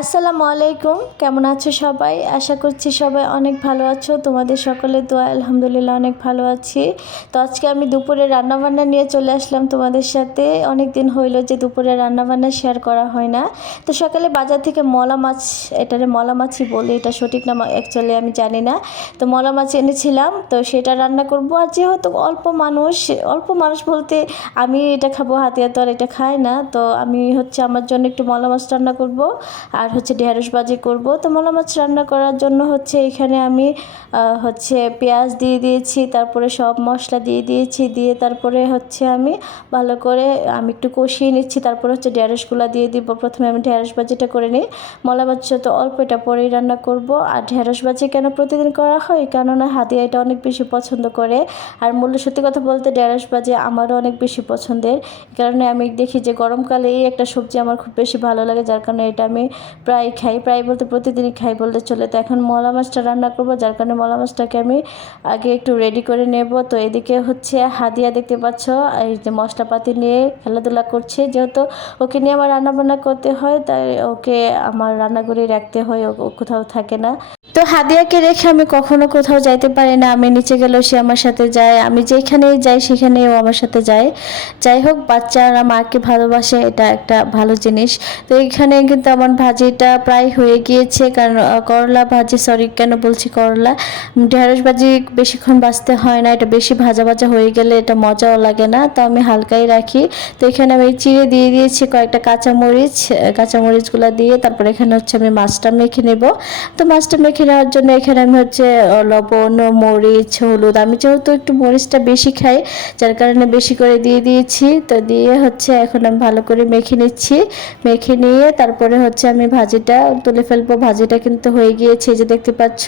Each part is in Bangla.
আসসালামু আলাইকুম। কেমন আছো সবাই? আশা করছি সবাই অনেক ভালো আছো। তোমাদের সকলের দোয়া আলহামদুলিল্লাহ অনেক ভালো আছি। তো আজকে আমি দুপুরে রান্নাবান্না নিয়ে চলে আসলাম তোমাদের সাথে। অনেক দিন হইল যে দুপুরে রান্নাবান্না শেয়ার করা হয় না। তো সকালে বাজার থেকে মলা মাছ, এটারে মলা মাছই বলি, এটা সঠিক নাম অ্যাকচুয়ালি আমি জানি না। তো মলা মাছ এনেছিলাম, তো সেটা রান্না করব। আর যেহেতু অল্প মানুষ অল্প মানুষ বলতে আমি এটা খাব হাতিয়া তো আর এটা খাই না। তো আমি হচ্ছে আমার জন্য একটু মলা মাছ রান্না করব। আর হচ্ছে ঢেঁড়স ভাজি করব। তো মলা মাছ রান্না করার জন্য হচ্ছে এখানে আমি হচ্ছে পেঁয়াজ দিয়ে দিয়েছি, তারপরে সব মশলা দিয়ে দিয়েছি, দিয়ে তারপরে হচ্ছে আমি ভালো করে আমি একটু কষিয়ে নিচ্ছি, তারপরে হচ্ছে ঢেঁড়সগুলো দিয়ে দিব। প্রথমে আমি ঢেঁড়স ভাজিটা করে নিই। মলা মাছ তো অল্প, এটা পরেই রান্না করব। আর ঢেঁড়স ভাজি কেন প্রতিদিন করা হয়? কেননা হাদিয়া এটা অনেক বেশি পছন্দ করে। আর মূল্য সত্যি কথা বলতে ঢেঁড়স ভাজি আমারও অনেক বেশি পছন্দের। কারণে আমি দেখি যে গরমকালে এই একটা সবজি আমার খুব বেশি ভালো লাগে, যার কারণে এটা আমি প্রায় খাই, প্রায় বলতে প্রতিদিনই খাই বলতে চলে। তো এখন মলা মাছটা রান্না করব, যার কারণে মলা মাছটাকে আমি আগে একটু রেডি করে নেব। তো এদিকে হচ্ছে হাদিয়া দেখতে পাচ্ছ, এই যে মশলাপাতি নিয়ে খেলাধুলা করছে। যেহেতু ওকে নিয়ে আমার রান্নাবান্না করতে হয়, তাই ওকে আমার রান্নাঘরেই রাখতে হয়, ও কোথাও থাকে না। তো হাদিয়াকে রেখে আমি কখনো কোথাও যাইতে পারি না। আমি নিচে গেলেও সে আমার সাথে যায়। আমি যেখানেই যাই, সেখানেই ও আমার সাথে যায়। যাই হোক, বাচ্চারা মাকে ভালোবাসে, এটা একটা ভালো জিনিস। তো এখানে কিন্তু আমার ভাজিটা প্রায় হয়ে গিয়েছে। কারণ করলা ভাজি সরি কেন বলছি করলা? ঢেঁড়স ভাজি বেশিক্ষণ বাঁচতে হয় না। এটা বেশি ভাজা ভাজা হয়ে গেলে এটা মজাও লাগে না। তো আমি হালকাই রাখি। তো এখানে আমি চিড়ে দিয়ে দিয়েছি কয়েকটা কাঁচামরিচ কাঁচামরিচগুলো দিয়ে তারপর এখানে হচ্ছে আমি মাছটা মেখে নেব। তো মাছটা মেখে নেওয়ার জন্য এখানে আমি হচ্ছে লবণ, মরিচ, হলুদ, আমি যেহেতু একটু মরিচটা বেশি খাই, যার কারণে বেশি করে দিয়ে দিয়েছি। তো দিয়ে হচ্ছে এখন আমি ভালো করে মেখে নিচ্ছি। মেখে নিয়ে তারপরে হচ্ছে আমি ভাজিটা তুলে ফেলব। ভাজিটা কিন্তু হয়ে গিয়েছে যে দেখতে পাচ্ছ,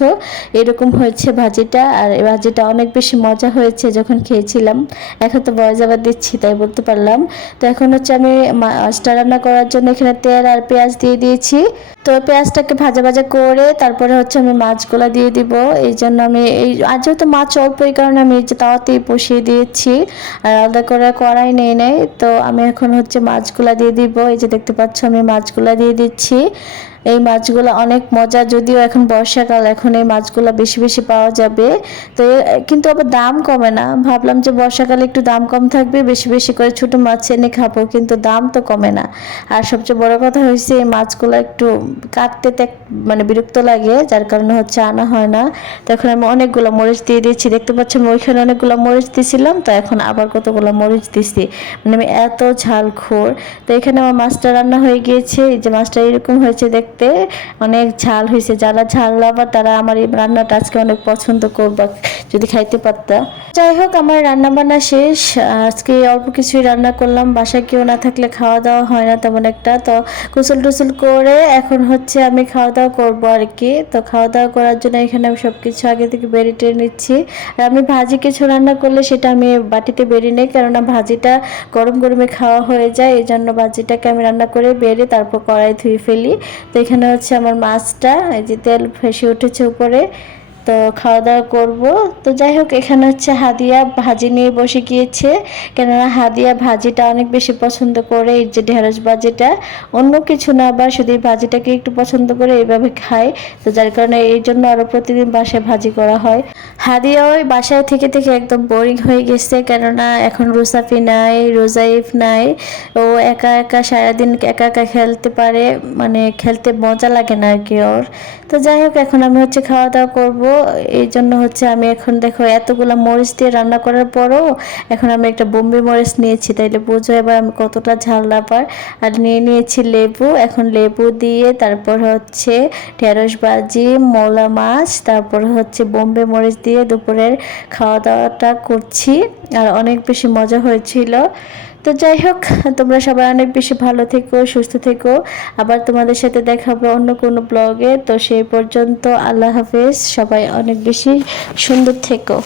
এরকম হয়েছে ভাজিটা। আর এই ভাজিটা অনেক বেশি মজা হয়েছে যখন খেয়েছিলাম। এখন তো বয়স আবার দিচ্ছি, তাই বলতে পারলাম। তো এখন হচ্ছে আমি মাছটা রান্না করার জন্য এখানে তেল আর পেঁয়াজ দিয়ে দিয়েছি। তো পেঁয়াজটাকে ভাজা ভাজা করে তারপরে হচ্ছে আমি মাছগুলো দিয়ে দিব। এই জন্য আমি এই আর যেহেতু মাছ অল্প, এই কারণে আমি এই যে তাওয়াতেই বসিয়ে দিয়েছি। আর আলাদা করে কড়াই নেই নেই, তো আমি এখন হচ্ছে মাছগুলা দিয়ে দিব। এই যে দেখতে পাচ্ছ, আমি মাছগুলা দিয়ে দিচ্ছি। এই মাছগুলো অনেক মজা, যদিও এখন বর্ষাকাল, এখন এই মাছগুলো বেশি বেশি পাওয়া যাবে। তো কিন্তু আবার দাম কমে না। ভাবলাম যে বর্ষাকালে একটু দাম কম থাকবে, বেশি বেশি করে ছোট মাছ এনে খাব, কিন্তু দাম তো কমে না। আর সবচেয়ে বড় কথা হয়েছে এই মাছগুলো একটু কাটতে মানে বিরক্ত লাগে, যার কারণে হচ্ছে আনা হয় না। তো এখন আমি অনেকগুলো মরিচ দিয়ে দিয়েছি দেখতে পাচ্ছেন ওইখানে অনেকগুলো মরিচ দিয়েছিলাম তো এখন আবার কতগুলো মরিচ দিছি মানে আমি এত ঝাল খোর। তো এখানে আমার মাছটা রান্না হয়ে গিয়েছে। যে মাছটা এরকম হয়েছে দেখতে, অনেক ঝাল হয়েছে। যারা ঝাল লাভার, তারা আমার এই রান্নাটা আজকে অনেক পছন্দ করবা, যদি খাইতে পারতা। যাই হোক, আমার রান্না বান্না শেষ। আজকে অল্প কিছুই রান্না করলাম। বাসায় কেউ না থাকলে খাওয়া দাওয়া হয় না তেমন একটা। তো কুসল টুসল করে এখন হচ্ছে আমি খাওয়া দাওয়া করব আর কি। তো খাওয়া দাওয়া করার জন্য এখানে আমি সব কিছু আগে থেকে বেড়ে টেড়ে নিচ্ছি। আর আমি ভাজি কিছু রান্না করলে সেটা আমি বাটিতে বেরিয়ে নেই, কেননা ভাজিটা গরম গরমে খাওয়া হয়ে যায় এই জন্য ভাজিটাকে আমি রান্না করে বেড়ে তারপর কড়াই ধুয়ে ফেলি। তো এখানে হচ্ছে আমার মাছটা, এই যে তেল ফেসে উঠেছে উপরে। তো খাওয়া দাওয়া করব। তো যাই হোক, এখানে হচ্ছে হাদিয়া ভাজি নিয়ে বসে গিয়েছে। কেননা হাদিয়া ভাজিটা অনেক বেশি পছন্দ করে এই যে ঢেঁড়স ভাজিটা। অন্য কিছু না, আবার শুধু ভাজিটাকে একটু পছন্দ করে এইভাবে খায়। তো যার কারণে এই জন্য আরও প্রতিদিন বাসায় ভাজি করা হয়। হাদিয়া ওই বাসায় থেকে থেকে একদম বোরিং হয়ে গেছে, কেননা এখন রুসাফি নাই, রোজাইফ নাই, ও একা একা সারাদিন একা একা খেলতে পারে মানে খেলতে মজা লাগে না আর কি ওর। তো যাই হোক, এখন আমি হচ্ছে খাওয়া দাওয়া করব, এই জন্য হচ্ছে আমি এখন দেখো এতগুলা মরিচ দিয়ে রান্না করার পরও এখন আমি একটা বোম্বে মরিচ নিয়েছি, তাইলে বুঝো এবার আমি কতটা ঝাল লাপার আর নিয়ে নিয়েছি লেবু, এখন লেবু দিয়ে তারপর হচ্ছে ঢেঁড়স বাজি মৌলা মাছ, তারপর হচ্ছে বোম্বে মরিচ দিয়ে দুপুরের খাওয়া দাওয়াটা করছি আর অনেক বেশি মজা হয়েছিল। তো যাই হোক, তোমরা সবাই অনেক বেশি ভালো থেকো, সুস্থ থেকো। আবার তোমাদের সাথে দেখা হবে অন্য কোনো ব্লগে। তো সেই পর্যন্ত আল্লাহ হাফেজ, সবাই অনেক বেশি সুন্দর থেকো।